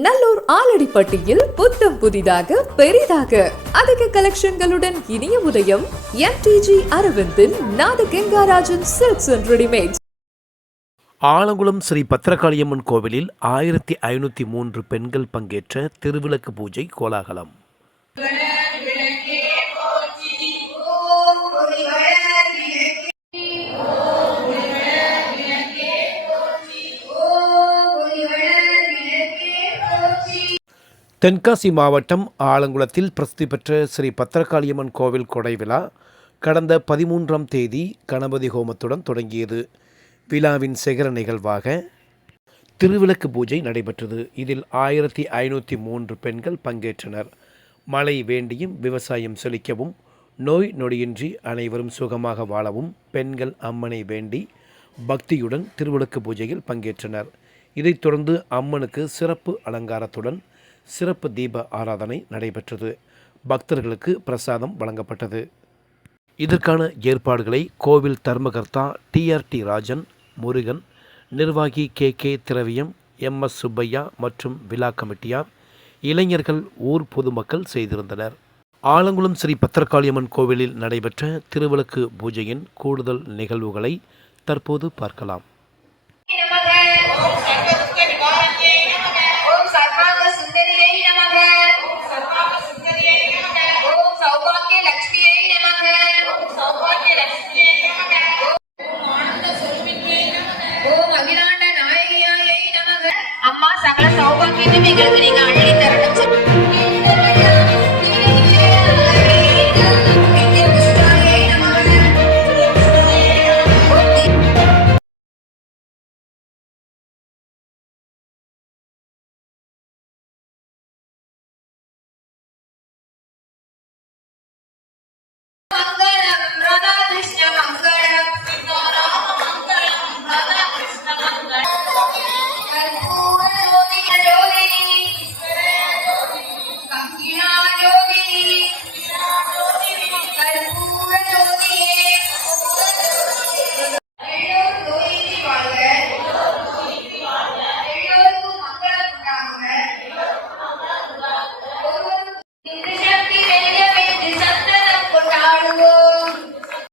நல்லூர் ஆலடிப்பட்டியில் புத்தம் புதிதாக பெரிதாக. அதிக கலெக்ஷன்களுடன் இனிய உதயம் MTG அரவிந்தின் Natha Gengarajan silks and readymades Alangulam Sri Pathirakaliamman கோவிலில் ஆயிரத்தி ஐநூற்றி மூன்று பெண்கள் பங்கேற்ற திருவிளக்கு பூஜை கோலாகலம். தென்காசி மாவட்டம் ஆலங்குளத்தில் பிரசித்தி பெற்ற ஸ்ரீ பத்திரகாளியம்மன் கோவில் கொடை விழா கடந்த பதிமூன்றாம் தேதி கணபதி ஹோமத்துடன் தொடங்கியது. விழாவின் சிகர நிகழ்வாக திருவிளக்கு பூஜை நடைபெற்றது. இதில் ஆயிரத்தி ஐநூற்றி மூன்று பெண்கள் பங்கேற்றனர். மழை வேண்டியும் விவசாயம் செழிக்கவும் நோய் நொடியின்றி அனைவரும் சுகமாக வாழவும் பெண்கள் அம்மனை வேண்டி பக்தியுடன் திருவிளக்கு பூஜையில் பங்கேற்றனர். இதைத் தொடர்ந்து அம்மனுக்கு சிறப்பு அலங்காரத்துடன் சிறப்பு தீப ஆராதனை நடைபெற்றது. பக்தர்களுக்கு பிரசாதம் வழங்கப்பட்டது. இதற்கான ஏற்பாடுகளை கோவில் தர்மகர்த்தா டிஆர்டி ராஜன் முருகன் நிர்வாகி K K Thiraviyam M S Subbaiah மற்றும் விழா கமிட்டியார் இளைஞர்கள் ஊர் பொதுமக்கள் செய்திருந்தனர். ஆலங்குளம் ஸ்ரீ பத்திரகாளியம்மன் கோவிலில் நடைபெற்ற திருவிளக்கு பூஜையின் கூடுதல் நிகழ்வுகளை தற்போது பார்க்கலாம். நமக சௌபாகியத்தையும் எங்களுக்கு நீங்க